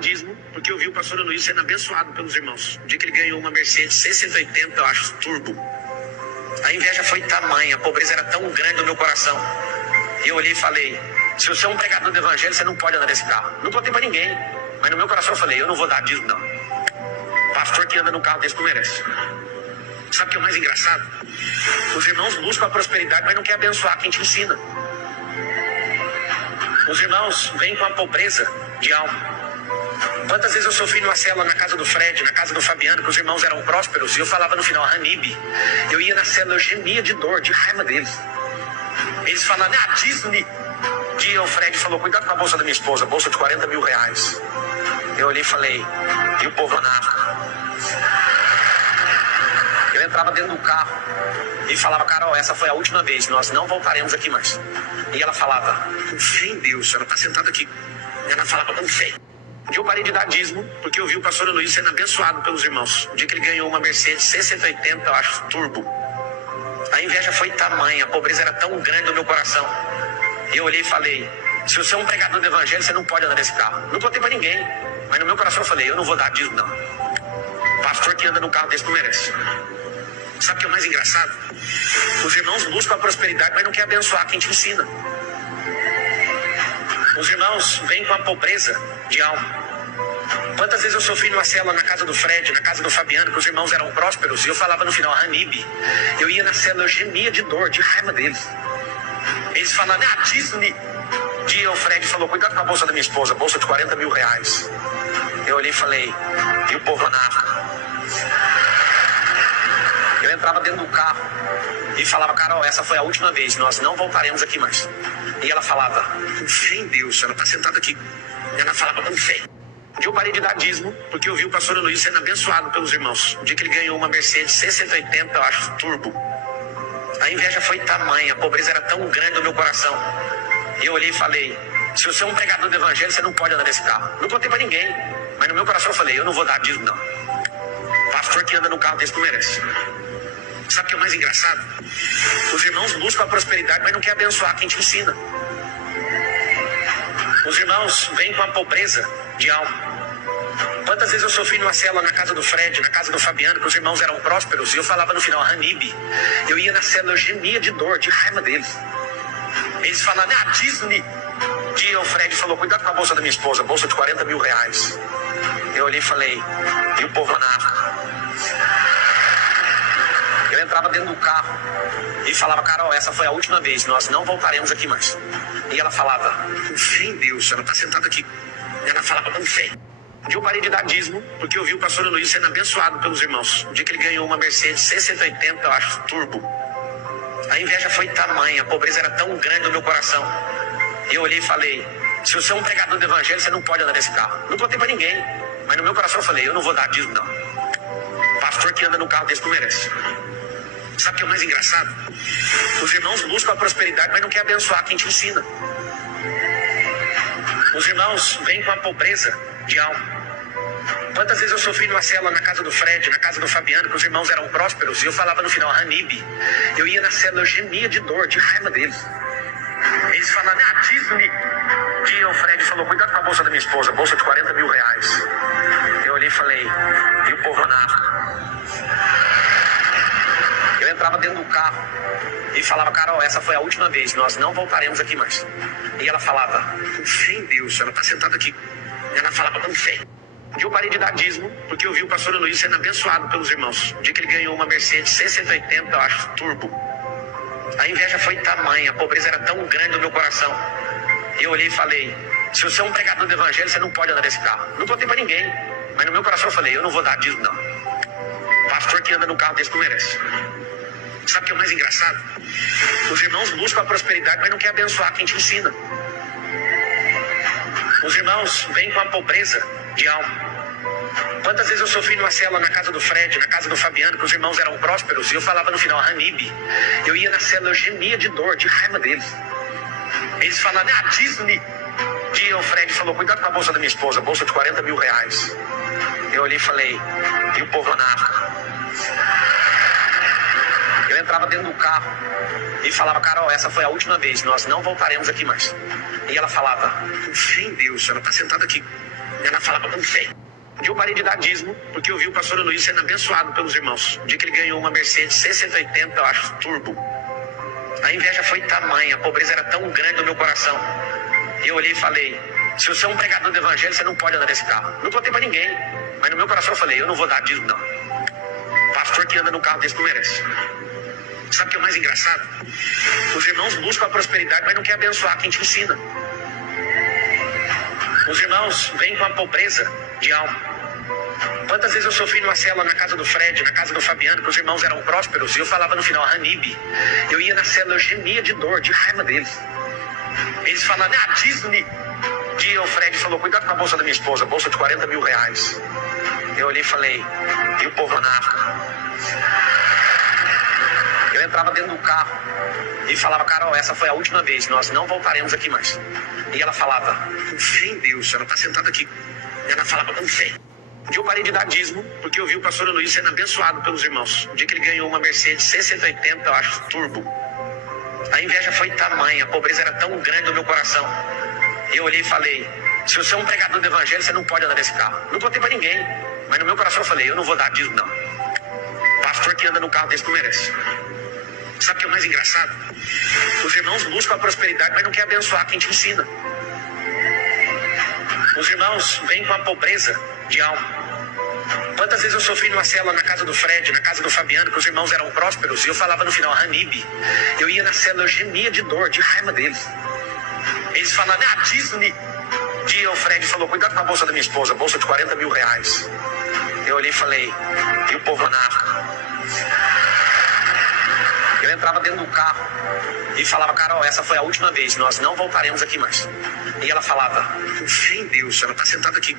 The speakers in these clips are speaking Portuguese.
Dízimo, porque eu vi o pastor Luiz sendo abençoado pelos irmãos. O dia que ele ganhou uma Mercedes C180, eu acho, turbo. A inveja foi tamanha, a pobreza era tão grande no meu coração. E eu olhei e falei, se você é um pregador do evangelho, você não pode andar nesse carro. Não contei pra ninguém, mas no meu coração eu falei, eu não vou dar dízimo não. Pastor que anda num carro desse não merece. Sabe o que é o mais engraçado? Os irmãos buscam a prosperidade, mas não querem abençoar quem te ensina. Os irmãos vêm com a pobreza de alma. Quantas vezes eu sofri numa célula na casa do Fred, na casa do Fabiano, que os irmãos eram prósperos, e eu falava no final, Hanibe. Eu ia na célula, eu gemia de dor, de raiva deles. Eles falavam, Disney. Um dia o Fred falou, cuidado com a bolsa da minha esposa, bolsa de 40 mil reais. Eu olhei e falei, e o povo lá na África? Eu entrava dentro do carro e falava, Carol, essa foi a última vez, nós não voltaremos aqui mais. E ela falava, com fé em Deus, ela está sentada aqui. Ela falava com fé. Um dia eu parei de dar dízimo, porque eu vi o pastor Luiz sendo abençoado pelos irmãos. O dia que ele ganhou uma Mercedes C180, eu acho, turbo. A inveja foi tamanha, a pobreza era tão grande no meu coração. E eu olhei e falei, se você é um pregador do evangelho, você não pode andar nesse carro. Não contei pra ninguém, mas no meu coração eu falei, eu não vou dar dízimo não. Pastor que anda num carro desse não merece. Sabe o que é o mais engraçado? Os irmãos buscam a prosperidade, mas não querem abençoar quem te ensina. Os irmãos vêm com a pobreza de alma. Quantas vezes eu sofri numa célula na casa do Fred, na casa do Fabiano, que os irmãos eram prósperos, e eu falava no final, Hanibe. Eu ia na célula, eu gemia de dor, de raiva deles. Eles falavam, Disney. Um dia o Fred falou, cuidado com a bolsa da minha esposa, bolsa de 40 mil reais. Eu olhei e falei, e o povo lá na África? Eu entrava dentro do carro e falava, Carol, essa foi a última vez, nós não voltaremos aqui mais. E ela falava, com fé em Deus, ela está sentada aqui. Ela falava com fé. Um dia eu parei de dar dízimo, porque eu vi o pastor Luiz sendo abençoado pelos irmãos. O dia que ele ganhou uma Mercedes C180, eu acho, turbo. A inveja foi tamanha, a pobreza era tão grande no meu coração. E eu olhei e falei, se você é um pregador do evangelho, você não pode andar nesse carro. Não contei pra ninguém, mas no meu coração eu falei, eu não vou dar dízimo não. Pastor que anda num carro desse não merece. Sabe o que é o mais engraçado? Os irmãos buscam a prosperidade, mas não querem abençoar quem te ensina. Os irmãos vêm com a pobreza de alma. Quantas vezes eu sofri numa célula na casa do Fred, na casa do Fabiano, que os irmãos eram prósperos, e eu falava no final, Hanibe. Eu ia na célula, eu gemia de dor, de raiva deles. Eles falavam, Disney. Um dia o Fred falou, cuidado com a bolsa da minha esposa, bolsa de 40 mil reais. Eu olhei e falei, e o povo lá na África? Eu entrava dentro do carro e falava, Carol, essa foi a última vez, nós não voltaremos aqui mais. E ela falava, com fé em Deus, ela está sentada aqui. Ela falava com fé. Um dia eu parei de dar dízimo, porque eu vi o pastor Luiz sendo abençoado pelos irmãos. O dia que ele ganhou uma Mercedes C180, eu acho, turbo. A inveja foi tamanha, a pobreza era tão grande no meu coração. E eu olhei e falei, se você é um pregador do evangelho, você não pode andar nesse carro. Não contei pra ninguém, mas no meu coração eu falei, eu não vou dar dízimo não. Pastor que anda num carro desse não merece. Sabe o que é o mais engraçado? Os irmãos buscam a prosperidade, mas não querem abençoar quem te ensina. Os irmãos vêm com a pobreza de alma. Quantas vezes eu sofri numa célula na casa do Fred, na casa do Fabiano, que os irmãos eram prósperos, e eu falava no final, Hanibe. Eu ia na célula, eu gemia de dor, de raiva deles. Eles falavam, Disney. Um dia o Fred falou, cuidado com a bolsa da minha esposa, bolsa de 40 mil reais. Eu olhei e falei, e o povo lá na África? Eu entrava dentro do carro e falava, Carol, essa foi a última vez, nós não voltaremos aqui mais. E ela falava, com fé em Deus, ela está sentada aqui. Ela falava com fé. Um dia eu parei de dar dízimo, porque eu vi o pastor Luiz sendo abençoado pelos irmãos. O dia que ele ganhou uma Mercedes C180, eu acho, turbo. A inveja foi tamanha, a pobreza era tão grande no meu coração. E eu olhei e falei, se você é um pregador do evangelho, você não pode andar nesse carro. Não contei pra ninguém, mas no meu coração eu falei, eu não vou dar dízimo não. Pastor que anda num carro desse não merece. Sabe o que é o mais engraçado? Os irmãos buscam a prosperidade, mas não querem abençoar quem te ensina. Os irmãos vêm com a pobreza de alma. Quantas vezes eu sofri numa célula na casa do Fred, na casa do Fabiano, que os irmãos eram prósperos, e eu falava no final, Hanibe. Eu ia na célula, eu gemia de dor, de raiva deles. Eles falavam, Disney. Um dia o Fred falou, cuidado com a bolsa da minha esposa, bolsa de 40 mil reais. Eu olhei e falei, e o povo lá na África? Eu entrava dentro do carro e falava, Carol, essa foi a última vez, nós não voltaremos aqui mais. E ela falava, com fé em Deus, ela está sentada aqui. E ela falava tão feio. Um dia eu parei de dar dízimo, porque eu vi o pastor Luiz sendo abençoado pelos irmãos. Um dia que ele ganhou uma Mercedes C180, eu acho, turbo. A inveja foi tamanha, a pobreza era tão grande no meu coração. E eu olhei e falei, se você é um pregador do evangelho, você não pode andar nesse carro. Não contei pra ninguém, mas no meu coração eu falei, eu não vou dar dízimo, não. Pastor que anda num carro desse não merece. Sabe o que é o mais engraçado? Os irmãos buscam a prosperidade, mas não querem abençoar quem te ensina. Os irmãos vêm com a pobreza de alma. Quantas vezes eu sofri numa célula na casa do Fred, na casa do Fabiano, que os irmãos eram prósperos, e eu falava no final, Hanib. Eu ia na célula, eu gemia de dor, de raiva deles. Eles falavam, Disney. Um dia o Fred falou, cuidado com a bolsa da minha esposa, bolsa de 40 mil reais. Eu olhei e falei, e o povo na África? Eu entrava dentro do carro e falava, Carol, essa foi a última vez, nós não voltaremos aqui mais. E ela falava, com fé em Deus, ela está sentada aqui. E ela falava, com fé. Um dia eu parei de dar dízimo, porque eu vi o pastor Luiz sendo abençoado pelos irmãos. Um dia que ele ganhou uma Mercedes C180, eu acho, turbo. A inveja foi tamanha, a pobreza era tão grande no meu coração. E eu olhei e falei, se você é um pregador do evangelho, você não pode andar nesse carro. Não contei pra ninguém, mas no meu coração eu falei, eu não vou dar dízimo, não. Pastor que anda num carro desse não merece. Sabe o que é o mais engraçado? Os irmãos buscam a prosperidade, mas não querem abençoar quem te ensina. Os irmãos vêm com a pobreza de alma. Quantas vezes eu sofri numa célula na casa do Fred, na casa do Fabiano, que os irmãos eram prósperos, e eu falava no final, Hanib. Eu ia na célula, eu gemia de dor, de raiva deles. Eles falavam, Disney. Um dia o Fred falou, cuidado com a bolsa da minha esposa, bolsa de 40 mil reais. Eu olhei e falei, e o povo na África? Eu entrava dentro do carro e falava, Carol, essa foi a última vez, nós não voltaremos aqui mais. E ela falava, com fé em Deus, ela está sentada aqui.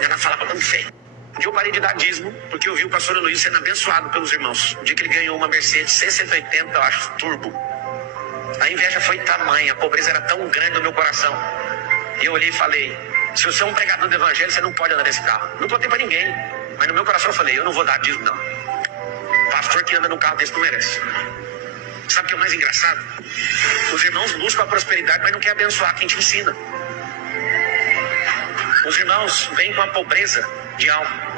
E ela falava, com fé. Um dia eu parei de dar dízimo, porque eu vi o pastor Luiz sendo abençoado pelos irmãos. Um dia que ele ganhou uma Mercedes C180, eu acho, turbo. A inveja foi tamanha, a pobreza era tão grande no meu coração. E eu olhei e falei, se você é um pregador do evangelho, você não pode andar nesse carro. Não contei pra ninguém, mas no meu coração eu falei, eu não vou dar dízimo, não. Pastor que anda num carro desse não merece. Sabe o que é o mais engraçado? Os irmãos buscam a prosperidade, mas não querem abençoar quem te ensina. Os irmãos vêm com a pobreza de alma.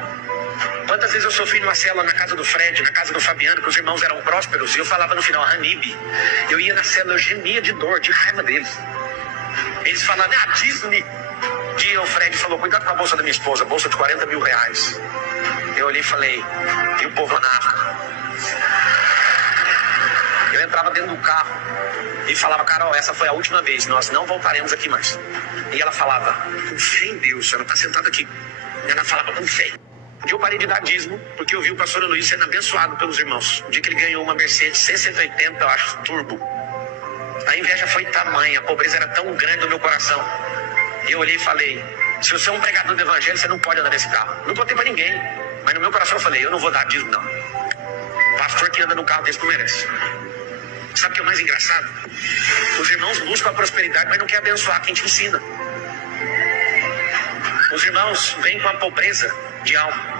Quantas vezes eu sofri numa célula na casa do Fred, na casa do Fabiano, que os irmãos eram prósperos, e eu falava no final, Hanib. Eu ia na célula, eu gemia de dor, de raiva deles. Eles falavam, Disney. Um dia o Fred falou, cuidado com a bolsa da minha esposa, bolsa de 40 mil reais. Eu olhei e falei, e o povo na África? Eu entrava dentro do carro e falava, Carol, essa foi a última vez, nós não voltaremos aqui mais. E ela falava, com fé em Deus, ela está sentada aqui. E ela falava, com fé. Um dia eu parei de dar dízimo, porque eu vi o pastor Luiz sendo abençoado pelos irmãos. Um dia que ele ganhou uma Mercedes C180, eu acho, turbo. A inveja foi tamanha, a pobreza era tão grande no meu coração. E eu olhei e falei, se você é um pregador do evangelho, você não pode andar nesse carro. Não contei pra ninguém, mas no meu coração eu falei, eu não vou dar dízimo, não. Pastor que anda num carro desse não merece. Sabe o que é o mais engraçado? Os irmãos buscam a prosperidade, mas não querem abençoar quem te ensina. Os irmãos vêm com a pobreza de alma.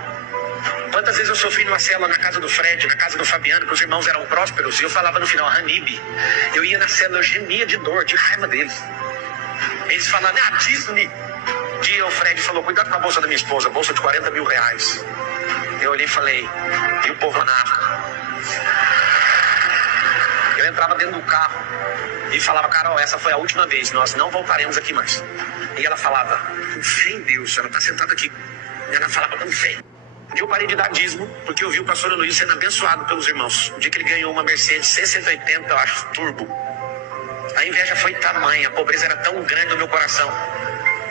Quantas vezes eu sofri numa célula na casa do Fred, na casa do Fabiano, que os irmãos eram prósperos, e eu falava no final, Hanib. Eu ia na célula, eu gemia de dor, de raiva deles. Eles falavam, Disney. Um dia o Fred falou, cuidado com a bolsa da minha esposa, bolsa de 40 mil reais. Eu olhei e falei, e o povo na África? Eu entrava dentro do carro e falava, Carol, essa foi a última vez, nós não voltaremos aqui mais. E ela falava, com fé em Deus, ela está sentada aqui. E ela falava, com fé. Um dia eu parei de dar dízimo, porque eu vi o pastor Luiz sendo abençoado pelos irmãos. Um dia que ele ganhou uma Mercedes C180, eu acho, turbo. A inveja foi tamanha, a pobreza era tão grande no meu coração.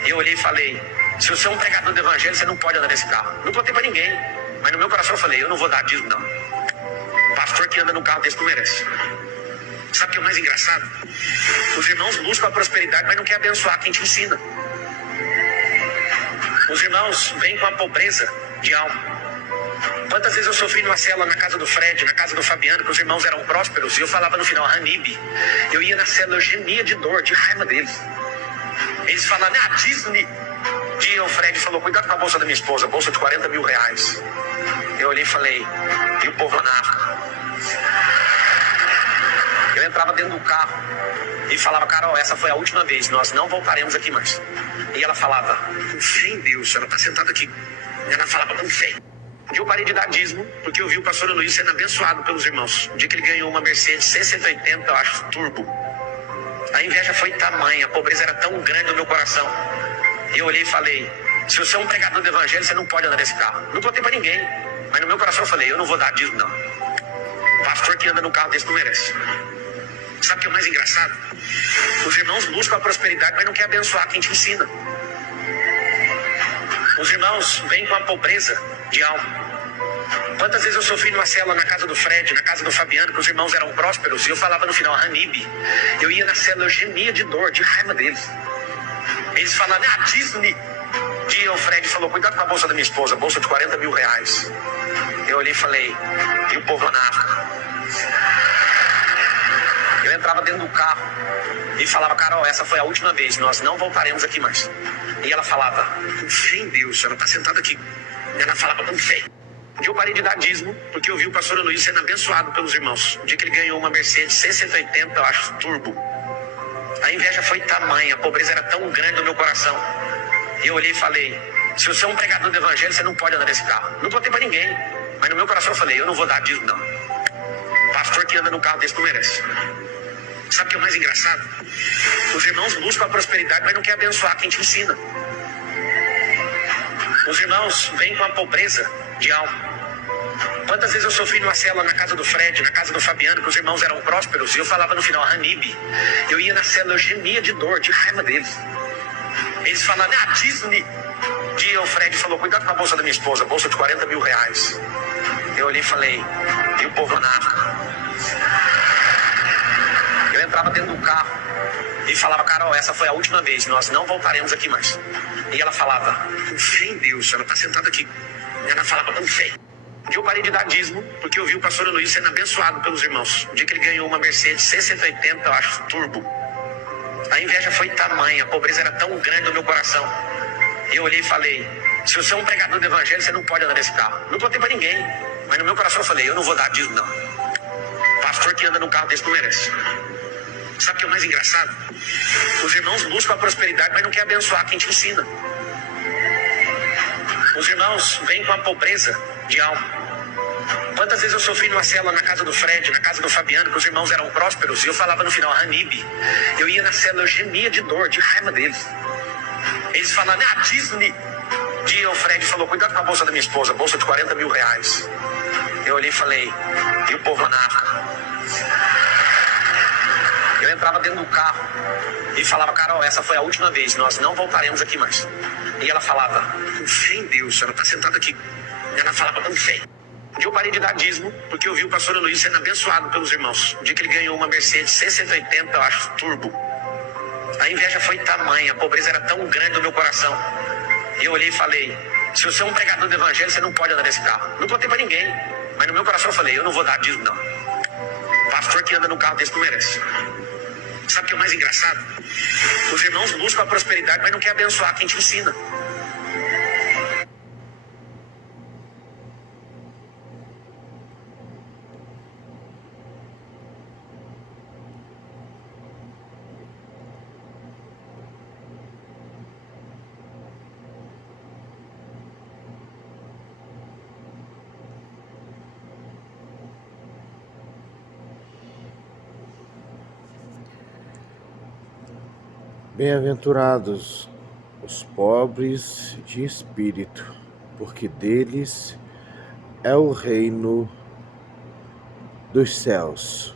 E eu olhei e falei, se você é um pregador do evangelho, você não pode andar nesse carro. Não contei pra ninguém, mas no meu coração eu falei, eu não vou dar dízimo, não. Pastor que anda num carro desse não merece. Sabe o que é o mais engraçado? Os irmãos buscam a prosperidade, mas não querem abençoar quem te ensina. Os irmãos vêm com a pobreza de alma. Quantas vezes eu sofri numa célula na casa do Fred, na casa do Fabiano, que os irmãos eram prósperos, e eu falava no final, Hanib. Eu ia na célula, eu gemia de dor, de raiva deles. Eles falavam, Disney. Um dia o Fred falou, cuidado com a bolsa da minha esposa, bolsa de 40 mil reais. Eu olhei e falei, e o povo na África? Eu entrava dentro do carro e falava, Carol, essa foi a última vez, nós não voltaremos aqui mais. E ela falava, com fé em Deus, ela está sentada aqui. Ela falava com fé. Um dia eu parei de dar dízimo, porque eu vi o pastor Luiz sendo abençoado pelos irmãos. Um dia que ele ganhou uma Mercedes C180, eu acho, turbo. A inveja foi tamanha, a pobreza era tão grande no meu coração. E eu olhei e falei, se você é um pregador do evangelho, você não pode andar nesse carro. Não contei pra ninguém, mas no meu coração eu falei, eu não vou dar dízimo não. O pastor que anda num carro desse não merece. Sabe o que é o mais engraçado? Os irmãos buscam a prosperidade, mas não querem abençoar quem te ensina. Os irmãos vêm com a pobreza de alma. Quantas vezes eu sofri numa célula na casa do Fred, na casa do Fabiano, que os irmãos eram prósperos, e eu falava no final, Hanib. Eu ia na célula, eu gemia de dor, de raiva deles. Eles falavam, Disney. Um dia o Fred falou, cuidado com a bolsa da minha esposa, bolsa de 40 mil reais. Eu olhei e falei, e o povo lá na África? Eu entrava dentro do carro e falava, Carol, essa foi a última vez, nós não voltaremos aqui mais. E ela falava, com fé em Deus, ela está sentada aqui. Ela falava com fé. Um dia eu parei de dar dízimo, porque eu vi o pastor Luiz sendo abençoado pelos irmãos. Um dia que ele ganhou uma Mercedes C180, eu acho, turbo. A inveja foi tamanha, a pobreza era tão grande no meu coração. E eu olhei e falei, se você é um pregador do evangelho, você não pode andar nesse carro. Não contei pra ninguém, mas no meu coração eu falei, eu não vou dar dízimo não. O pastor que anda num carro desse não merece. Sabe o que é o mais engraçado? Os irmãos buscam a prosperidade, mas não querem abençoar quem te ensina. Os irmãos vêm com a pobreza de alma. Quantas vezes eu sofri numa célula na casa do Fred, na casa do Fabiano, que os irmãos eram prósperos, e eu falava no final, Hanib. Eu ia na célula, eu gemia de dor, de raiva deles. Eles falavam, Disney. Um dia o Fred falou, cuidado com a bolsa da minha esposa, bolsa de 40 mil reais. Eu olhei e falei, e o povo lá na África? Eu entrava dentro do carro e falava, Carol, essa foi a última vez, nós não voltaremos aqui mais. E ela falava, com fé em Deus, ela está sentada aqui. Ela falava com fé. Um dia eu parei de dar dízimo, porque eu vi o pastor Luiz sendo abençoado pelos irmãos. Um dia que ele ganhou uma Mercedes C180, eu acho, turbo. A inveja foi tamanha, a pobreza era tão grande no meu coração. E eu olhei e falei, se você é um pregador do evangelho, você não pode andar nesse carro. Não contei pra ninguém, mas no meu coração eu falei, eu não vou dar dízimo não. O pastor que anda num carro desse não merece. Sabe o que é o mais engraçado? Os irmãos buscam a prosperidade, mas não querem abençoar quem te ensina. Os irmãos vêm com a pobreza de alma. Quantas vezes eu sofri numa célula na casa do Fred, na casa do Fabiano, que os irmãos eram prósperos, e eu falava no final, Hanib. Eu ia na célula, eu gemia de dor, de raiva deles. Eles falavam, Disney. Um dia o Fred falou, cuidado com a bolsa da minha esposa, bolsa de 40 mil reais. Eu olhei e falei, e o povo lá na África? Eu entrava dentro do carro e falava, Carol, essa foi a última vez, nós não voltaremos aqui mais. E ela falava, com fé em Deus, ela está sentada aqui. Ela falava com fé. Um dia eu parei de dar dízimo, porque eu vi o pastor Luiz sendo abençoado pelos irmãos. Um dia que ele ganhou uma Mercedes C180, eu acho, turbo. A inveja foi tamanha, a pobreza era tão grande no meu coração. E eu olhei e falei, se você é um pregador do evangelho, você não pode andar nesse carro. Não contei pra ninguém, mas no meu coração eu falei, eu não vou dar dízimo não. O pastor que anda num carro desse não merece. Sabe o que é o mais engraçado? Os irmãos buscam a prosperidade, mas não querem abençoar quem te ensina. Bem-aventurados os pobres de espírito, porque deles é o reino dos céus.